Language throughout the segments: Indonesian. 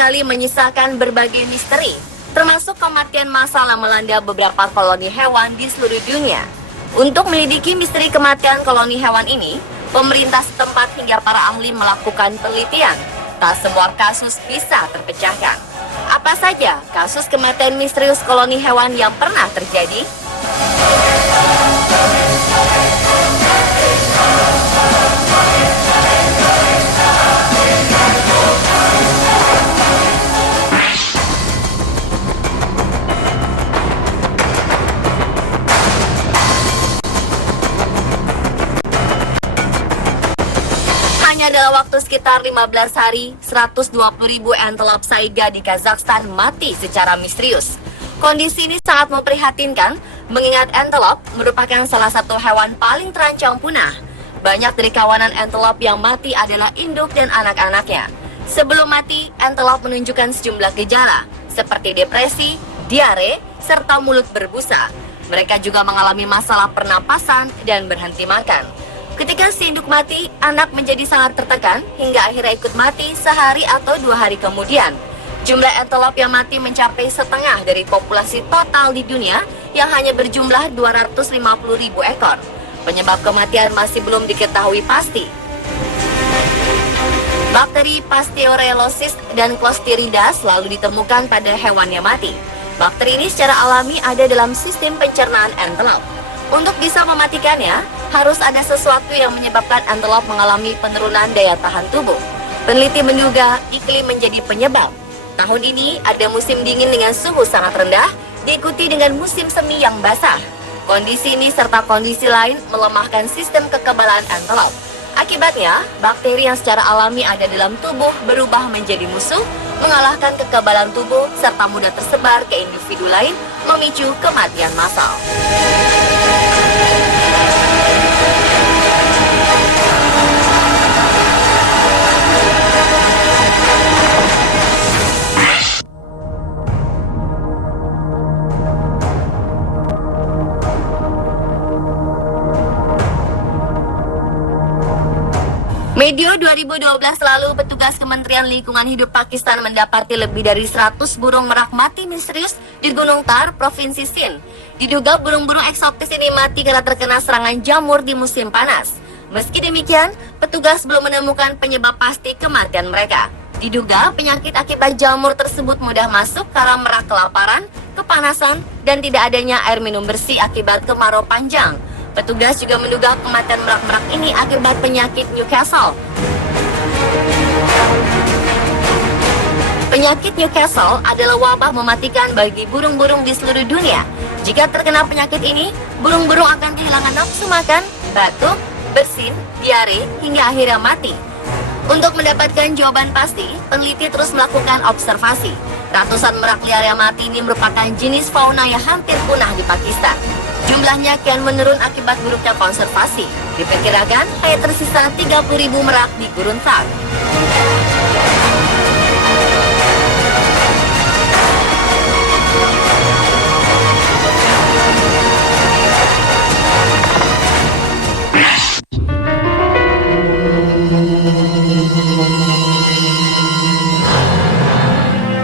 seringkali menyisakan berbagai misteri, termasuk kematian massal yang melanda beberapa koloni hewan di seluruh dunia. Untuk menyelidiki misteri kematian koloni hewan ini, pemerintah setempat hingga para ahli melakukan penelitian. Tak semua kasus bisa terpecahkan. Apa saja kasus kematian misterius koloni hewan yang pernah terjadi? Hanya dalam waktu sekitar 15 hari, 120.000 antelop saiga di Kazakhstan mati secara misterius. Kondisi ini sangat memprihatinkan, mengingat antelop merupakan salah satu hewan paling terancam punah. Banyak dari kawanan antelop yang mati adalah induk dan anak-anaknya. Sebelum mati, antelop menunjukkan sejumlah gejala, seperti depresi, diare, serta mulut berbusa. Mereka juga mengalami masalah pernapasan dan berhenti makan. Ketika si induk mati, anak menjadi sangat tertekan hingga akhirnya ikut mati sehari atau 2 hari kemudian. Jumlah antelop yang mati mencapai setengah dari populasi total di dunia yang hanya berjumlah 250.000 ekor. Penyebab kematian masih belum diketahui pasti. Bakteri Pasteurellosis dan Clostridia selalu ditemukan pada hewan yang mati. Bakteri ini secara alami ada dalam sistem pencernaan antelop. Untuk bisa mematikannya, harus ada sesuatu yang menyebabkan antelop mengalami penurunan daya tahan tubuh. Peneliti menduga iklim menjadi penyebab. Tahun ini ada musim dingin dengan suhu sangat rendah, diikuti dengan musim semi yang basah. Kondisi ini serta kondisi lain melemahkan sistem kekebalan antelop. Akibatnya, bakteri yang secara alami ada dalam tubuh berubah menjadi musuh, mengalahkan kekebalan tubuh, serta mudah tersebar ke individu lain, memicu kematian massal. Medio 2012 lalu, petugas Kementerian Lingkungan Hidup Pakistan mendapati lebih dari 100 burung merak mati misterius di Gunung Thar, Provinsi Sindh. Diduga burung-burung eksotis ini mati karena terkena serangan jamur di musim panas. Meski demikian, petugas belum menemukan penyebab pasti kematian mereka. Diduga penyakit akibat jamur tersebut mudah masuk karena merak kelaparan, kepanasan, dan tidak adanya air minum bersih akibat kemarau panjang. Petugas juga menduga kematian merak-merak ini akibat penyakit Newcastle. Penyakit Newcastle adalah wabah mematikan bagi burung-burung di seluruh dunia. Jika terkena penyakit ini, burung-burung akan kehilangan nafsu makan, batuk, bersin, diare, hingga akhirnya mati. Untuk mendapatkan jawaban pasti, peneliti terus melakukan observasi. Ratusan merak liar yang mati ini merupakan jenis fauna yang hampir punah di Pakistan. Jumlahnya kian menurun akibat buruknya konservasi. Diperkirakan hanya tersisa 30.000 merak di Gurun Thar.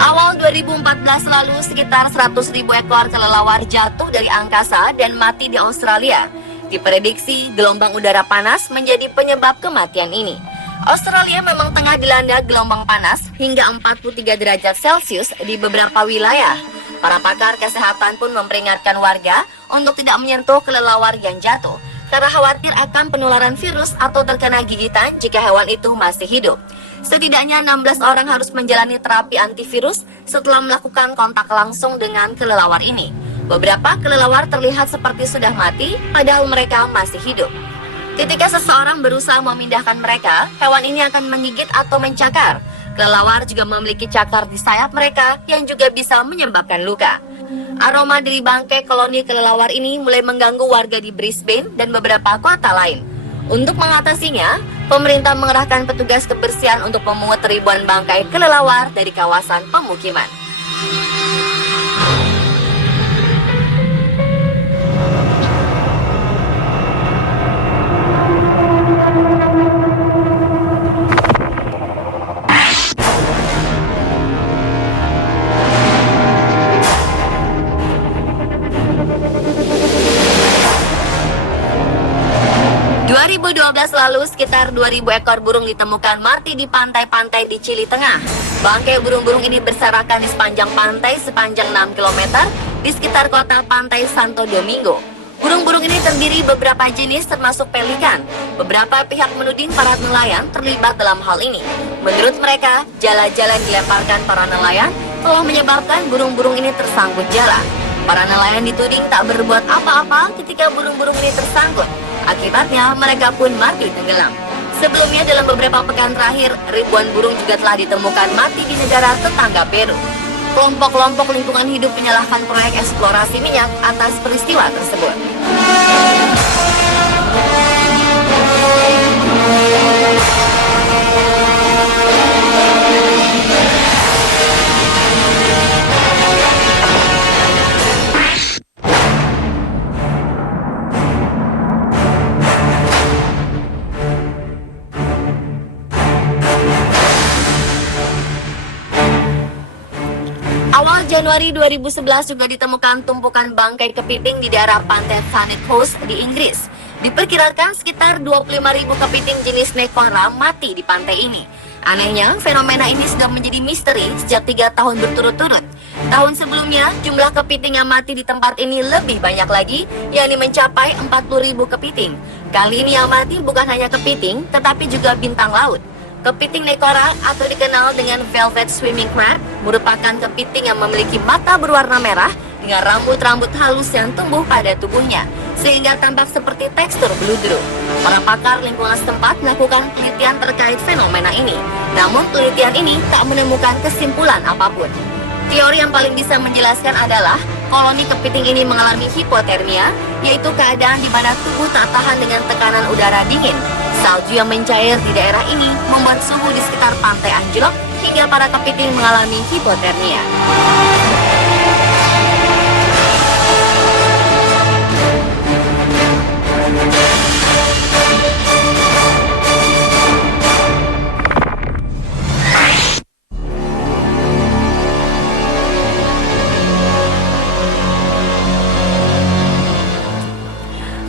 Awal 2014 lalu, sekitar 100.000 ekor kelelawar jatuh dari angkasa dan mati di Australia. Diprediksi gelombang udara panas menjadi penyebab kematian ini. Australia memang tengah dilanda gelombang panas hingga 43 derajat Celcius di beberapa wilayah. Para pakar kesehatan pun memperingatkan warga untuk tidak menyentuh kelelawar yang jatuh, karena khawatir akan penularan virus atau terkena gigitan jika hewan itu masih hidup. Setidaknya 16 orang harus menjalani terapi antivirus setelah melakukan kontak langsung dengan kelelawar ini. Beberapa kelelawar terlihat seperti sudah mati, padahal mereka masih hidup. Ketika seseorang berusaha memindahkan mereka, hewan ini akan menggigit atau mencakar. Kelelawar juga memiliki cakar di sayap mereka yang juga bisa menyebabkan luka. Aroma dari bangkai koloni kelelawar ini mulai mengganggu warga di Brisbane dan beberapa kota lain. Untuk mengatasinya, pemerintah mengerahkan petugas kebersihan untuk memungut ribuan bangkai kelelawar dari kawasan pemukiman. 2012 lalu, sekitar 2.000 ekor burung ditemukan mati di pantai-pantai di Chili Tengah. Bangkai burung-burung ini berserakan di sepanjang pantai sepanjang 6 km di sekitar kota pantai Santo Domingo. Burung-burung ini terdiri beberapa jenis termasuk pelikan. Beberapa pihak menuding para nelayan terlibat dalam hal ini. Menurut mereka, jala-jala yang dilemparkan para nelayan telah menyebabkan burung-burung ini tersangkut jala. Para nelayan dituding tak berbuat apa-apa ketika burung-burung ini tersangkut. Akibatnya, mereka pun mati tenggelam. Sebelumnya, dalam beberapa pekan terakhir, ribuan burung juga telah ditemukan mati di negara tetangga Peru. Kelompok-kelompok lingkungan hidup menyalahkan proyek eksplorasi minyak atas peristiwa tersebut. Awal Januari 2011 juga ditemukan tumpukan bangkai kepiting di daerah pantai Thanet Coast di Inggris. Diperkirakan sekitar 25.000 kepiting jenis nekora mati di pantai ini. Anehnya, fenomena ini sudah menjadi misteri sejak 3 tahun berturut-turut. Tahun sebelumnya, jumlah kepiting yang mati di tempat ini lebih banyak lagi, yakni mencapai 40.000 kepiting. Kali ini yang mati bukan hanya kepiting, tetapi juga bintang laut. Kepiting nekora atau dikenal dengan velvet swimming crab merupakan kepiting yang memiliki mata berwarna merah dengan rambut-rambut halus yang tumbuh pada tubuhnya, sehingga tampak seperti tekstur beludru. Para pakar lingkungan setempat melakukan penelitian terkait fenomena ini, namun penelitian ini tak menemukan kesimpulan apapun. Teori yang paling bisa menjelaskan adalah koloni kepiting ini mengalami hipotermia, yaitu keadaan di mana tubuh tak tahan dengan tekanan udara dingin. Salju yang mencair di daerah ini membuat suhu di sekitar pantai anjlok hingga para kepiting mengalami hipotermia.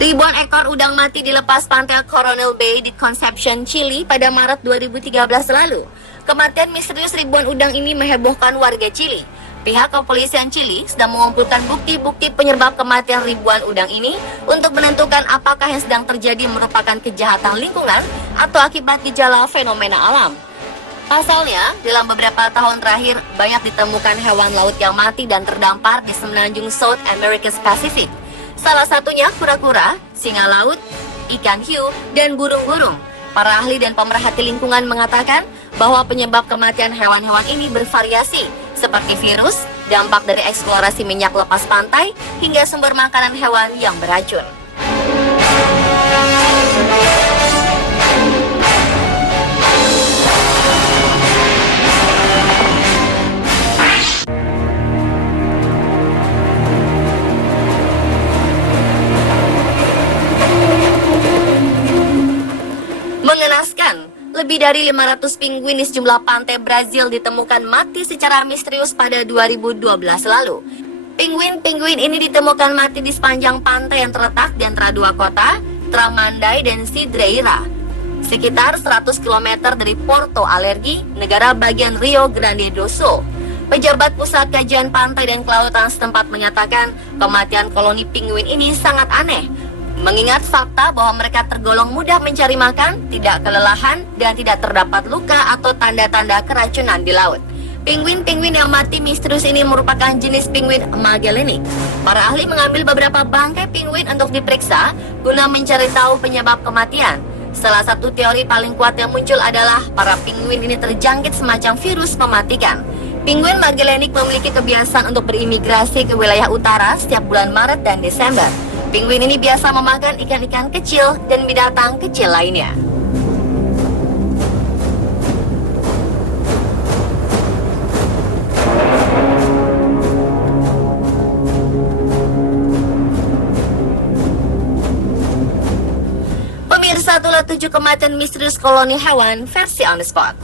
Ribuan ekor udang mati dilepas pantai Coronel Bay di Concepcion, Chili pada Maret 2013 lalu. Kematian misterius ribuan udang ini menghebohkan warga Chili. Pihak kepolisian Chili sedang mengumpulkan bukti-bukti penyebab kematian ribuan udang ini untuk menentukan apakah yang sedang terjadi merupakan kejahatan lingkungan atau akibat gejala fenomena alam. Pasalnya, dalam beberapa tahun terakhir, banyak ditemukan hewan laut yang mati dan terdampar di semenanjung South America Pacific. Salah satunya kura-kura, singa laut, ikan hiu, dan burung-burung. Para ahli dan pemerhati lingkungan mengatakan bahwa penyebab kematian hewan-hewan ini bervariasi, seperti virus, dampak dari eksplorasi minyak lepas pantai, hingga sumber makanan hewan yang beracun. Mengenaskan, lebih dari 500 penguin di sejumlah pantai Brazil ditemukan mati secara misterius pada 2012 lalu. Penguin-penguin ini ditemukan mati di sepanjang pantai yang terletak di antara dua kota, Tramandaí dan Cidreira, sekitar 100 km dari Porto Alegre, negara bagian Rio Grande do Sul. Pejabat Pusat Kajian Pantai dan Kelautan setempat menyatakan kematian koloni penguin ini sangat aneh, mengingat fakta bahwa mereka tergolong mudah mencari makan, tidak kelelahan, dan tidak terdapat luka atau tanda-tanda keracunan di laut. Penguin-penguin yang mati misterius ini merupakan jenis penguin Magellanic. Para ahli mengambil beberapa bangkai penguin untuk diperiksa guna mencari tahu penyebab kematian. Salah satu teori paling kuat yang muncul adalah para penguin ini terjangkit semacam virus mematikan. Penguin Magellanic memiliki kebiasaan untuk berimigrasi ke wilayah utara setiap bulan Maret dan Desember. Penguin ini biasa memakan ikan-ikan kecil dan binatang kecil lainnya. Pemirsa, itulah 7 kematian misterius koloni hewan versi on the spot.